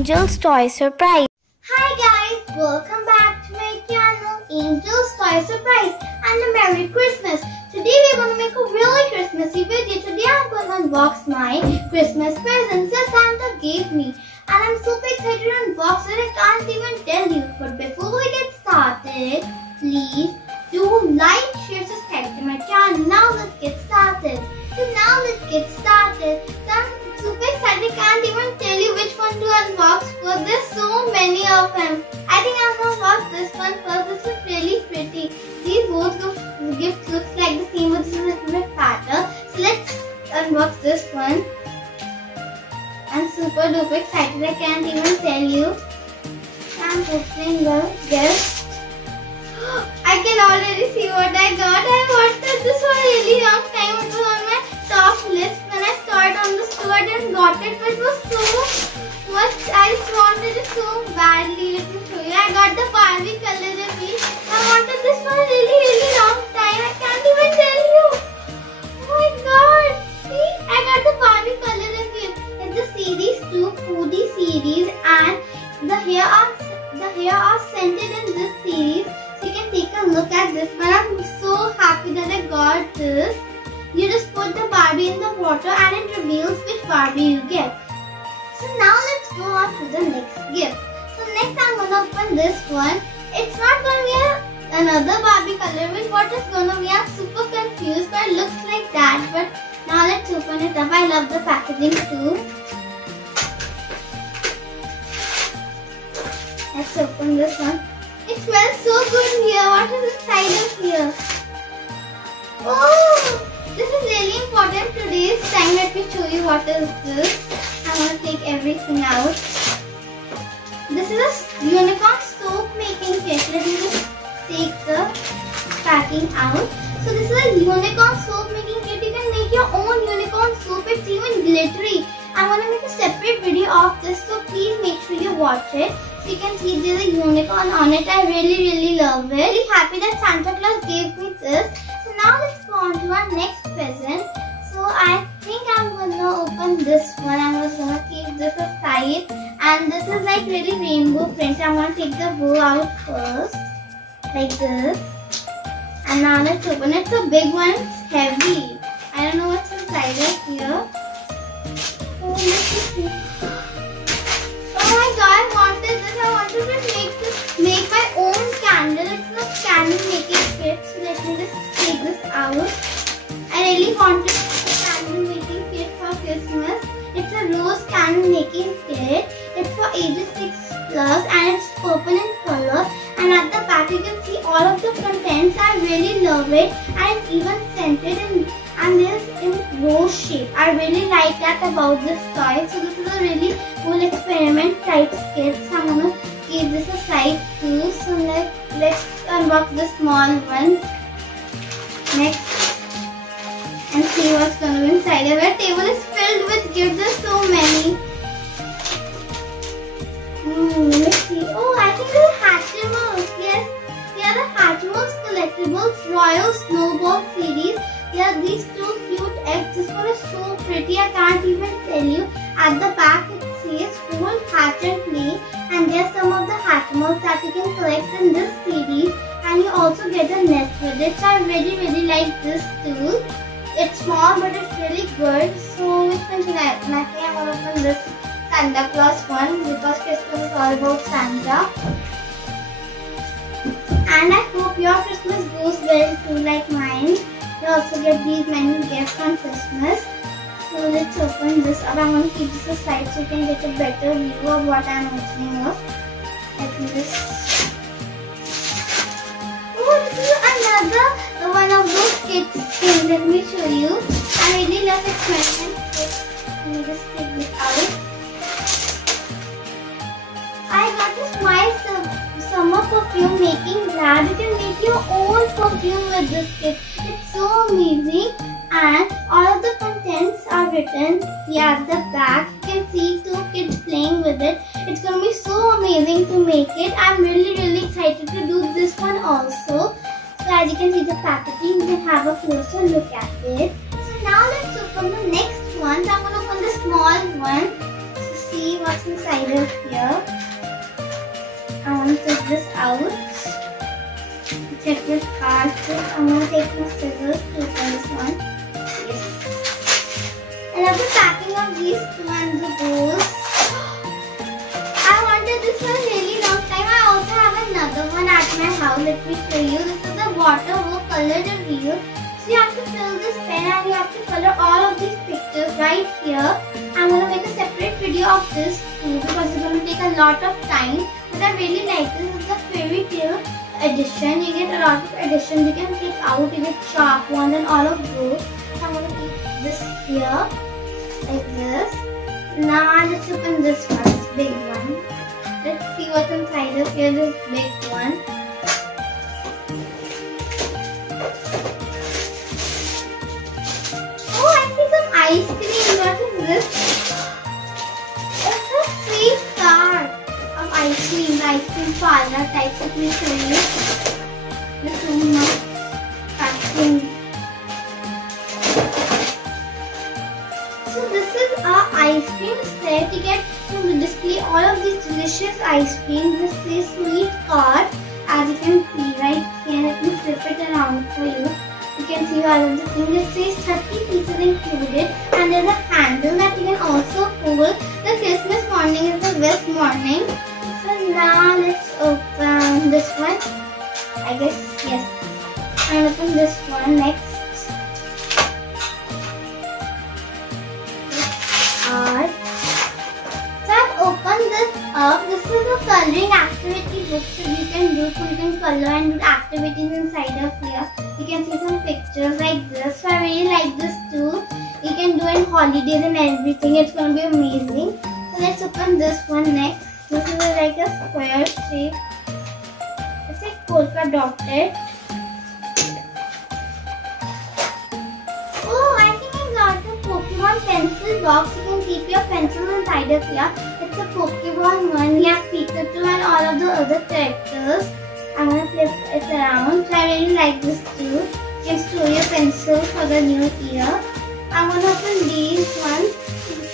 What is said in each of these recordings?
Angel's Toy Surprise. Hi guys, welcome back to my channel Angel's Toy Surprise and a Merry Christmas. Today we're going to make a really Christmassy video. Today I'm going to unbox my Christmas presents that Santa gave me. And I'm super excited to unbox it, I can't even tell you. But before we get started, please do like, share, subscribe to my channel. Now let's get started. So I'm super excited, I can't even tell you which one to unbox first. There's so many of them. I think I'm going to unbox this one first. This is really pretty. These both gifts look like the same, but this is a little bit fatter. So let's unbox this one. I'm super duper excited, I can't even tell you. I'm opening the gift. I can already see what I got. I wanted this for a really long time. It was on my top list. When I saw it on the store, I didn't got it, but it was so much. I just wanted it so badly. Let me show you. I got the Barbie color piece. I wanted this for a really long time. I can't even tell you. Oh my god. See, I got the Barbie color piece. It's the series 2 foodie series, and the hair are scented in this series. So you can take a look at this one. I'm so happy that I got this. You just put the Barbie in the water and it reveals which Barbie you get. So now let's go on to the next gift. So next I'm going to open this one. It's not going to be another Barbie color with what it's going to be. I'm super confused, but it looks like that. But now let's open it up. I love the packaging too. Let's open this one. It smells so good here. What is inside of here? Oh! This is really important today's time. Let me show you what is this. I'm going to take everything out. This is a unicorn soap making kit. Let me just take the packing out. So this is a unicorn soap making kit. You can make your own unicorn soap. It's even glittery. I'm going to make a separate video of this, so please make sure you watch it. So you can see there's a unicorn on it. I really love it. Really happy that Santa Claus gave me this. So now let's go on to our next present. So I think I'm gonna open this one. I'm just gonna keep this aside. And this is like really rainbow print. I'm gonna take the bow out first, like this. And now let's open it. It's a big one. It's heavy. I don't know what's inside it here. Oh, let me see. Oh my god, I wanted this. I wanted to make my own candle. It's not candle making kit. So let me just take this out. I really wanted a candle making kit for Christmas. It's a rose candle making kit. It's for ages 6+ and it's purple in color. And at the back you can see all of the contents. I really love it. And it's even scented and there's in rose shape. I really like that about this toy. So this is a really cool experiment type kit. So I'm gonna keep this aside too. So let's unbox the small one next and see what's gonna be inside. Our table is filled with gifts. There's so many. Let me see. Oh, I think they're Hatchimals. Yes, they are the Hatchimals collectibles Royal Snowball series. There are these two cute eggs. This one is so pretty, I can't even tell you. At the back it says hold, hatch and play. And there are some of the Hatchimals that you can collect in this series. And you also get a nest with it. So I really like this too. It's small but it's really good. So which one should I open? I think I'm going to open this Santa Claus one because Christmas is all about Santa. And I hope your Christmas goes well too like mine. You also get these many gifts on Christmas. So let's open this up. I'm going to keep this aside so you can get a better view of what I'm opening up. Let me just... Oh, this is another one of those kits things. Let me show you. I really love experiment kits. Let me just take this out. I got this My Summer Perfume Making Lab. You can make your own perfume with this kit. It's so amazing, and all of the contents are written here at the back. You can see two kids playing with it. It's going to be so amazing to make it. I'm really excited to do this one also. So as you can see the packaging, you can have a closer look at it. So now let's open the next one. So I'm going to open the small one. see what's inside of here. I want to take this out. Check this card. I'm going to take my scissors to open this one. Yes. I love the packing of these two and the bows. I wanted this for a really long time. I also have another one at my house. Let me show you. This is the watercolor reel. So you have to fill this pen and you have to color all of these pictures right here. I'm going to make a separate video of this too because it's going to take a lot of time. But I really like this. It's a fairy tale edition. You get a lot of editions. You can take out. You get sharp ones and all of those. So I'm going to keep this here like this. Now let's open this one. This big one. Let's see what's inside of here. This big one. Ice cream, what is this? It's a sweet card of ice cream, the ice cream parlor type. Let me show you. This is not packing. So this is our ice cream set. You get to display all of these delicious ice cream. This is sweet card, as you can see right here. Let me flip it around for you. You can see all of the things. It says 30 pieces included, and there's a handle that you can also hold. The Christmas morning is the best morning. So now let's open this one. I guess yes. I'll open this one next. So I've opened this up. This is a coloring activity book that you can do. So you can color and do activities inside of here. You can see some pictures like this. So I really like this too. You can do in holidays and everything. It's going to be amazing. So let's open this one next. This is like a square shape. It's like polka dotted. Oh, I think I got a Pokemon pencil box. You can keep your pencils inside of here. It's a Pokemon one. We have Pikachu and all of the other characters. I'm going to flip it around. So I really like this too. You can store your pencil for the new year. I'm going to open these ones.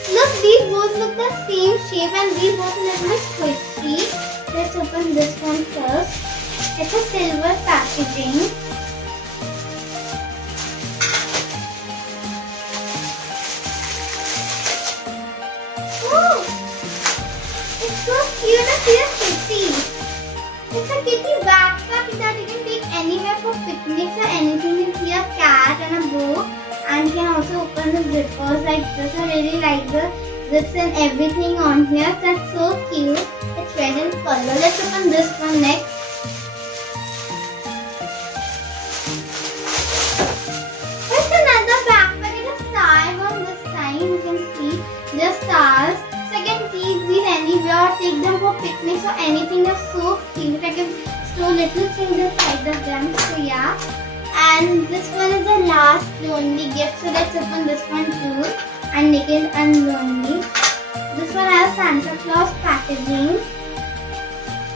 Look, these both look the same shape and these both look a little bit squishy. Let's open this one first. It's a silver packaging. Oh! It's so cute. It's a kitty. It's a kitty backpack that you can take anywhere for picnics or anything. You can see a cat and a bow. And you can also open the zippers like this. I really like the zips and everything on here. That's so cute. It's red in color. Let's open this one next. It's another backpack. It's a star one this time. You can see the stars. So I can keep these anywhere or take them for picnics or anything. They're so cute. I can store little things inside of them. So yeah. And this one is the last lonely gift. So let's open this one too. And Naked and Lonely. This one has Santa Claus packaging.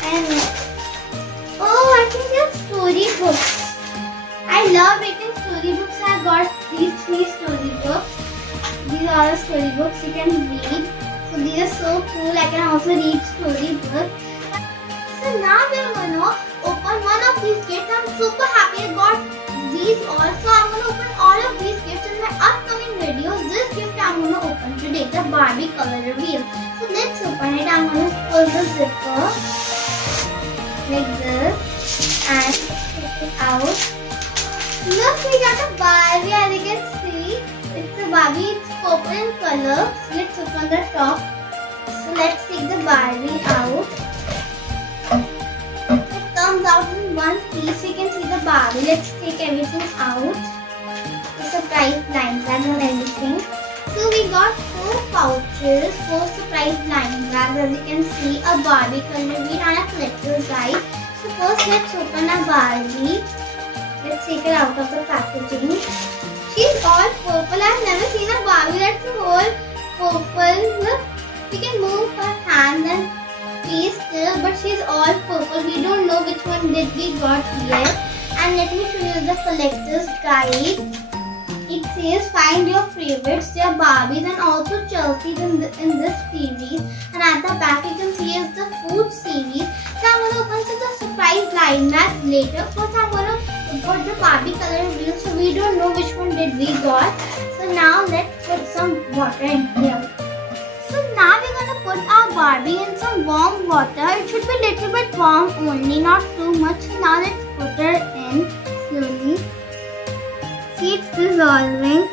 And oh, I think they're storybooks. I love reading storybooks. I got these 3 storybooks. These are storybooks you can read. So these are so cool. I can also read storybooks. So now we're going to open one of these gifts. I'm super happy I got these all. So I'm going to open all of these gifts in my upcoming videos. This gift I'm going to open today, the Barbie color reveal. So let's open it. I'm going to pull the zipper like this and take it out. Look, we got a Barbie, as you can see. It's a Barbie, it's purple in color. So let's open the top. So let's take the Barbie out. It comes out in one piece. You can see the Barbie. Let's take everything out. The surprise blind bags and everything. So we got 4 pouches, 4 surprise blind bags. As you can see, a Barbie color wheel and a collector's guide. So first let's open a Barbie. Let's take her out of the packaging. She's all purple. I've never seen a Barbie that's whole purple. Look, we can move her hands and face still, but she's all purple. We don't know which one did we got yet. And let me show you the collector's guide. It says find your favorites. They are Barbies and also Chelsea's in this series. And at the back you can see is the food series. So I'm going to open the surprise blind match later. First I'm going to put the Barbie color reveal so we don't know which one did we got. So now let's put some water in here. So now we're going to put our Barbie in some warm water. It should be a little bit warm only, not too much. So now let's put her in slowly. See, it's dissolving.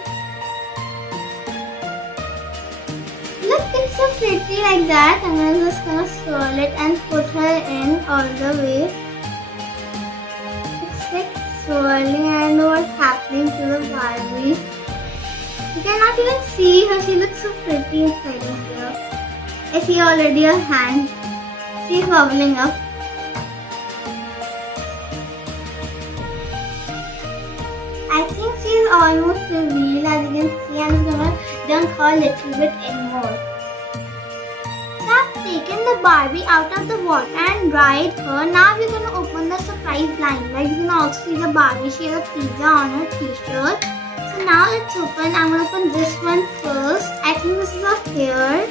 Look, it's so pretty like that. And I'm just going to swirl it and put her in all the way. It's like swirling. I know what's happening to the Barbie. You cannot even see her. She looks so pretty inside of here. I see already her hand. She's bubbling up. I think she's almost revealed, as you can see. I'm going to dunk her a little bit in more. So I've taken the Barbie out of the water and dried her. Now we're going to open the surprise blind. Like you can also see the Barbie. She has a pizza on her t-shirt. So now let's open. I'm going to open this one first. I think this is her hair.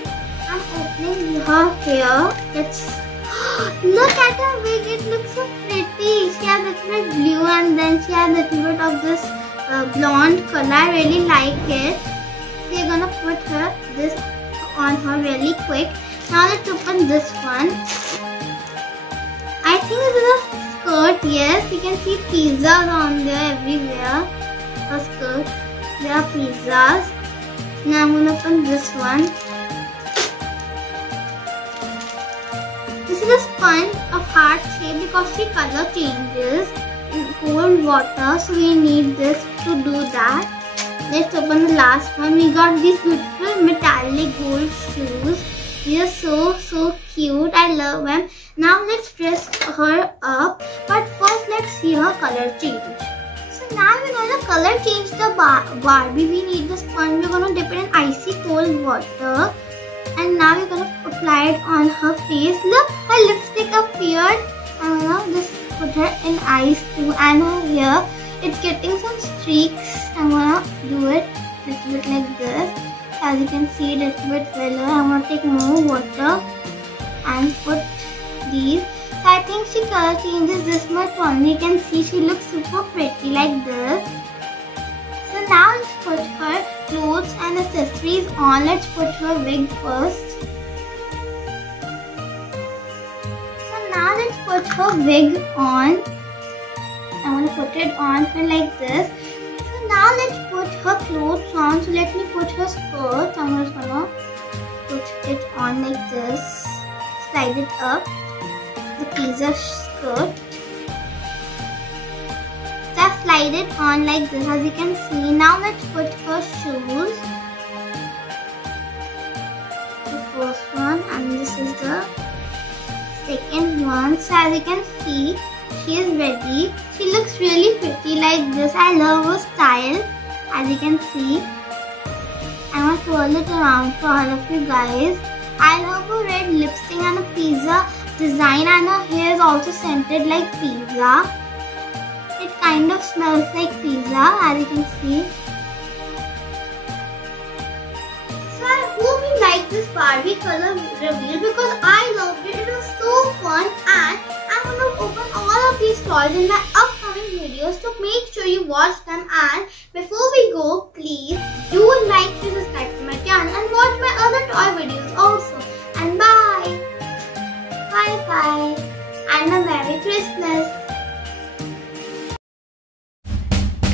I'm opening her hair. Let's look at her wig. It looks so pretty. She has a little bit blue and then she has a little bit of this blonde color. I really like it. We're gonna put this on her really quick. Now let's open this one. I think this is a skirt. Yes, you can see pizzas on there everywhere. A skirt. There are pizzas. Now I'm gonna open this one. This is a sponge of heart shape because she color changes in cold water, so we need this to do that. Let's open the last one. We got these beautiful metallic gold shoes. These are so cute. I love them. Now let's dress her up, but first let's see her color change. So now we're going to color change the Barbie. We need the sponge. We're going to dip it in icy cold water. And now we're going to apply it on her face. Look, her lipstick appeared. I'm going to just put her in eyes too. And her hair, it's getting some streaks. I'm going to do it a little bit like this. As you can see, a little bit filler. I'm going to take more water and put these. So I think she color changes this much only. You can see she looks super pretty like this. So now let's put her clothes and accessories on. Let's put her wig first. So now let's put her wig on. I'm going to put it on her like this. So now let's put her clothes on. So let me put her skirt. I'm just going to put it on like this. Slide it up. The pizza skirt. Just slide it on like this, as you can see. Now let's put her shoes. The first one, and this is the second one. So as you can see, she is ready. She looks really pretty like this. I love her style, as you can see. I'm going to twirl it around for all of you guys. I love her red lipstick and a pizza design, and her hair is also scented like pizza. It kind of smells like pizza, as you can see. So I hope you like this Barbie color reveal because I loved it. It was so fun, and I'm going to open all of these toys in my upcoming videos. So make sure you watch them. And before we go, please do like and subscribe to my channel and watch my other toy videos also. And bye. Bye bye. And a Merry Christmas.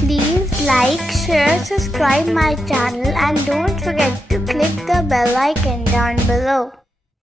Please like, share, subscribe my channel and don't forget to click the bell icon down below.